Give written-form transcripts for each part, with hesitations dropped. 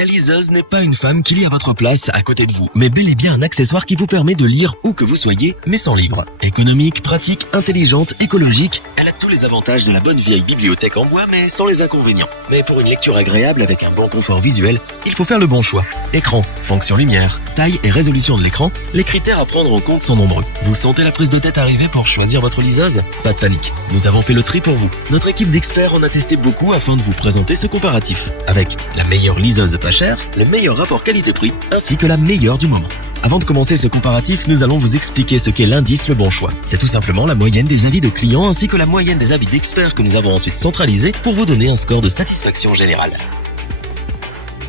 La liseuse n'est pas une femme qui lit à votre place à côté de vous, mais bel et bien un accessoire qui vous permet de lire où que vous soyez, mais sans livre. Économique, pratique, intelligente, écologique, elle a tous les avantages de la bonne vieille bibliothèque en bois, mais sans les inconvénients. Mais pour une lecture agréable avec un bon confort visuel, il faut faire le bon choix. Écran, fonction lumière, taille et résolution de l'écran, les critères à prendre en compte sont nombreux. Vous sentez la prise de tête arriver pour choisir votre liseuse? Pas de panique, nous avons fait le tri pour vous. Notre équipe d'experts en a testé beaucoup afin de vous présenter ce comparatif, avec la meilleure liseuse pas chère, le meilleur rapport qualité-prix, ainsi que la meilleure du moment. Avant de commencer ce comparatif, nous allons vous expliquer ce qu'est l'indice Le Bon Choix. C'est tout simplement la moyenne des avis de clients ainsi que la moyenne des avis d'experts que nous avons ensuite centralisés pour vous donner un score de satisfaction générale.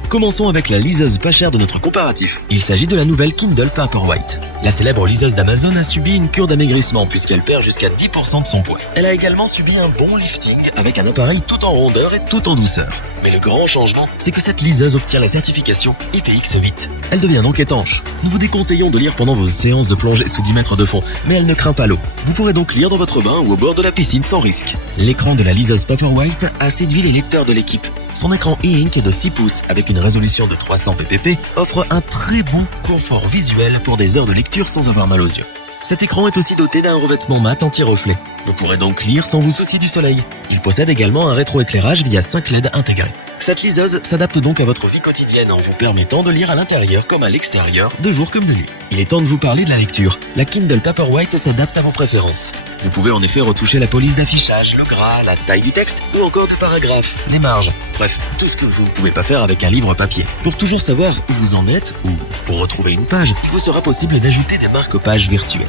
Commençons avec la liseuse pas chère de notre comparatif. Il s'agit de la nouvelle Kindle Paperwhite. La célèbre liseuse d'Amazon a subi une cure d'amaigrissement puisqu'elle perd jusqu'à 10% de son poids. Elle a également subi un bon lifting avec un appareil tout en rondeur et tout en douceur. Mais le grand changement, c'est que cette liseuse obtient la certification IPX8. Elle devient donc étanche. Nous vous déconseillons de lire pendant vos séances de plongée sous 10 mètres de fond, mais elle ne craint pas l'eau. Vous pourrez donc lire dans votre bain ou au bord de la piscine sans risque. L'écran de la liseuse Paperwhite a séduit les lecteurs de l'équipe. Son écran e-ink de 6 pouces avec une résolution de 300 ppp offre un très bon confort visuel pour des heures de lecture sans avoir mal aux yeux. Cet écran est aussi doté d'un revêtement mat anti-reflet. Vous pourrez donc lire sans vous soucier du soleil. Il possède également un rétroéclairage via 5 LED intégrés. Cette liseuse s'adapte donc à votre vie quotidienne en vous permettant de lire à l'intérieur comme à l'extérieur, de jour comme de nuit. Il est temps de vous parler de la lecture. La Kindle Paperwhite s'adapte à vos préférences. Vous pouvez en effet retoucher la police d'affichage, le gras, la taille du texte ou encore des paragraphes, les marges. Bref, tout ce que vous ne pouvez pas faire avec un livre papier. Pour toujours savoir où vous en êtes ou pour retrouver une page, il vous sera possible d'ajouter des marque-pages virtuelles.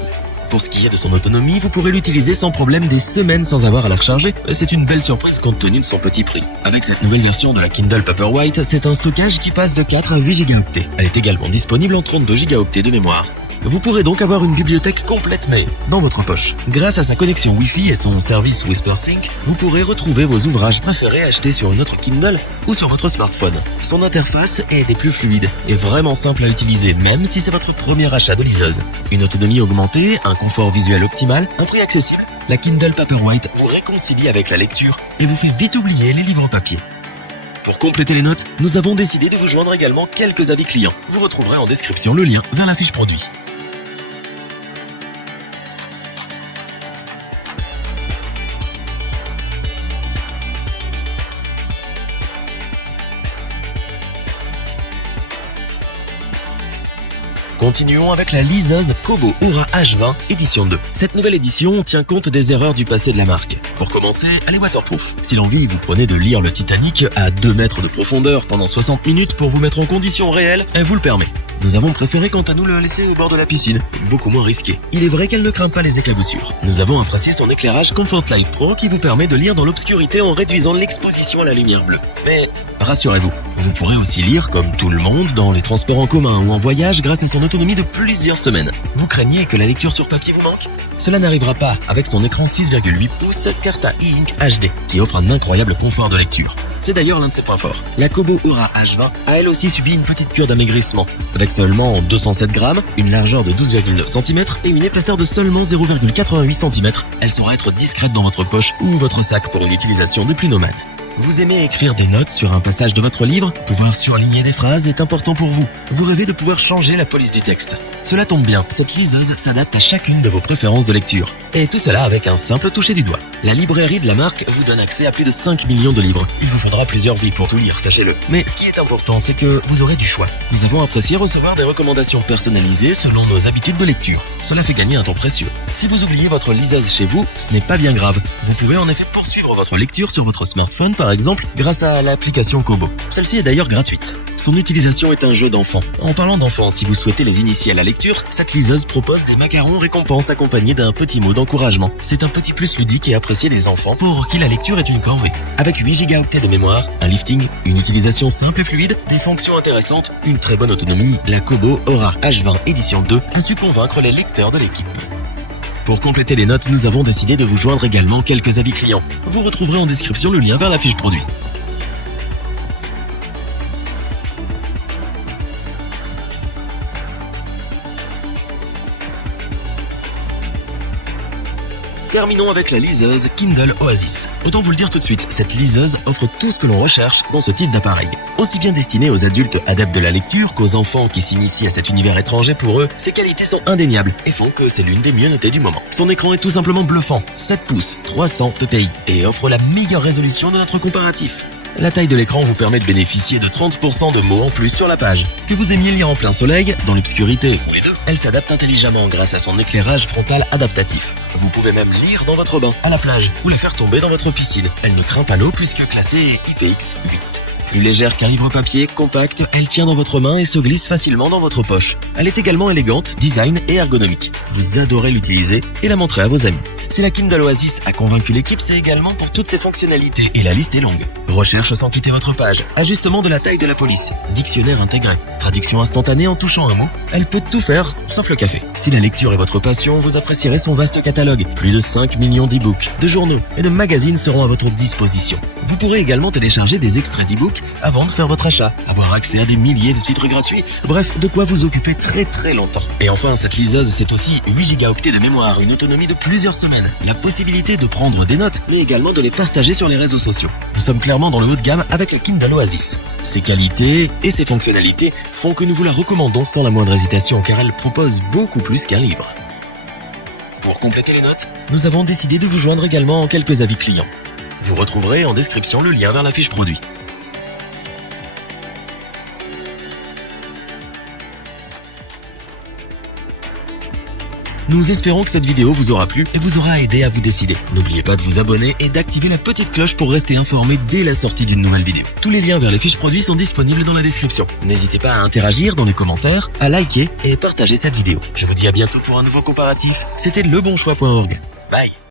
Pour ce qui est de son autonomie, vous pourrez l'utiliser sans problème des semaines sans avoir à la recharger. C'est une belle surprise compte tenu de son petit prix. Avec cette nouvelle version de la Kindle Paperwhite, c'est un stockage qui passe de 4 à 8 Go. Elle est également disponible en 32 Go de mémoire. Vous pourrez donc avoir une bibliothèque complète mais dans votre poche. Grâce à sa connexion Wi-Fi et son service WhisperSync, vous pourrez retrouver vos ouvrages préférés achetés sur une autre Kindle ou sur votre smartphone. Son interface est des plus fluides et vraiment simple à utiliser même si c'est votre premier achat de liseuse. Une autonomie augmentée, un confort visuel optimal, un prix accessible. La Kindle Paperwhite vous réconcilie avec la lecture et vous fait vite oublier les livres papier. Pour compléter les notes, nous avons décidé de vous joindre également quelques avis clients. Vous retrouverez en description le lien vers la fiche produit. Continuons avec la liseuse Kobo Oura H20 édition 2. Cette nouvelle édition tient compte des erreurs du passé de la marque. Pour commencer, elle est waterproof. Si l'envie vous prenez de lire le Titanic à 2 mètres de profondeur pendant 60 minutes pour vous mettre en conditions réelles, elle vous le permet. Nous avons préféré quant à nous le laisser au bord de la piscine, beaucoup moins risqué. Il est vrai qu'elle ne craint pas les éclaboussures. Nous avons apprécié son éclairage Comfort Light Pro qui vous permet de lire dans l'obscurité en réduisant l'exposition à la lumière bleue. Mais rassurez-vous, vous pourrez aussi lire comme tout le monde dans les transports en commun ou en voyage grâce à son autonomie de plusieurs semaines. Vous craignez que la lecture sur papier vous manque? Cela n'arrivera pas avec son écran 6,8 pouces Carta e-ink HD qui offre un incroyable confort de lecture. C'est d'ailleurs l'un de ses points forts. La Kobo Oura H20 a elle aussi subi une petite cure d'amaigrissement. Avec seulement 207 grammes, une largeur de 12,9 cm et une épaisseur de seulement 0,88 cm, elle saura être discrète dans votre poche ou votre sac pour une utilisation de plus nomade. Vous aimez écrire des notes sur un passage de votre livre? Pouvoir surligner des phrases est important pour vous. Vous rêvez de pouvoir changer la police du texte. Cela tombe bien, cette liseuse s'adapte à chacune de vos préférences de lecture. Et tout cela avec un simple toucher du doigt. La librairie de la marque vous donne accès à plus de 5 millions de livres. Il vous faudra plusieurs vies pour tout lire, sachez-le. Mais ce qui est important, c'est que vous aurez du choix. Nous avons apprécié recevoir des recommandations personnalisées selon nos habitudes de lecture. Cela fait gagner un temps précieux. Si vous oubliez votre liseuse chez vous, ce n'est pas bien grave. Vous pouvez en effet poursuivre votre lecture sur votre smartphone par exemple grâce à l'application Kobo. Celle-ci est d'ailleurs gratuite. Son utilisation est un jeu d'enfant. En parlant d'enfants, si vous souhaitez les initier à la lecture, cette liseuse propose des macarons récompenses accompagnés d'un petit mot d'encouragement. C'est un petit plus ludique et apprécié des enfants pour qui la lecture est une corvée. Avec 8 Go de mémoire, un lifting, une utilisation simple et fluide, des fonctions intéressantes, une très bonne autonomie, la Kobo Oura H20 édition 2 a su convaincre les lecteurs de l'équipe. Pour compléter les notes, nous avons décidé de vous joindre également quelques avis clients. Vous retrouverez en description le lien vers la fiche produit. Terminons avec la liseuse Kindle Oasis. Autant vous le dire tout de suite, cette liseuse offre tout ce que l'on recherche dans ce type d'appareil. Aussi bien destiné aux adultes adeptes de la lecture qu'aux enfants qui s'initient à cet univers étranger, pour eux, ses qualités sont indéniables et font que c'est l'une des mieux notées du moment. Son écran est tout simplement bluffant, 7 pouces, 300 ppi, et offre la meilleure résolution de notre comparatif. La taille de l'écran vous permet de bénéficier de 30% de mots en plus sur la page. Que vous aimiez lire en plein soleil, dans l'obscurité ou les deux, elle s'adapte intelligemment grâce à son éclairage frontal adaptatif. Vous pouvez même lire dans votre bain, à la plage, ou la faire tomber dans votre piscine. Elle ne craint pas l'eau puisque classée IPX8. Plus légère qu'un livre papier, compacte, elle tient dans votre main et se glisse facilement dans votre poche. Elle est également élégante, design et ergonomique. Vous adorez l'utiliser et la montrer à vos amis. Si la Kindle Oasis a convaincu l'équipe, c'est également pour toutes ses fonctionnalités, et la liste est longue. Recherche sans quitter votre page, ajustement de la taille de la police, dictionnaire intégré, traduction instantanée en touchant un mot, elle peut tout faire, sauf le café. Si la lecture est votre passion, vous apprécierez son vaste catalogue. Plus de 5 millions d'e-books, de journaux et de magazines seront à votre disposition. Vous pourrez également télécharger des extraits d'e-books avant de faire votre achat, avoir accès à des milliers de titres gratuits, bref, de quoi vous occuper très longtemps. Et enfin, cette liseuse, c'est aussi 8 Go de mémoire, une autonomie de plusieurs semaines, la possibilité de prendre des notes, mais également de les partager sur les réseaux sociaux. Nous sommes clairement dans le haut de gamme avec la Kindle Oasis. Ses qualités et ses fonctionnalités font que nous vous la recommandons sans la moindre hésitation, car elle propose beaucoup plus qu'un livre. Pour compléter les notes, nous avons décidé de vous joindre également en quelques avis clients. Vous retrouverez en description le lien vers la fiche produit. Nous espérons que cette vidéo vous aura plu et vous aura aidé à vous décider. N'oubliez pas de vous abonner et d'activer la petite cloche pour rester informé dès la sortie d'une nouvelle vidéo. Tous les liens vers les fiches produits sont disponibles dans la description. N'hésitez pas à interagir dans les commentaires, à liker et partager cette vidéo. Je vous dis à bientôt pour un nouveau comparatif. C'était lebonchoix.org. Bye.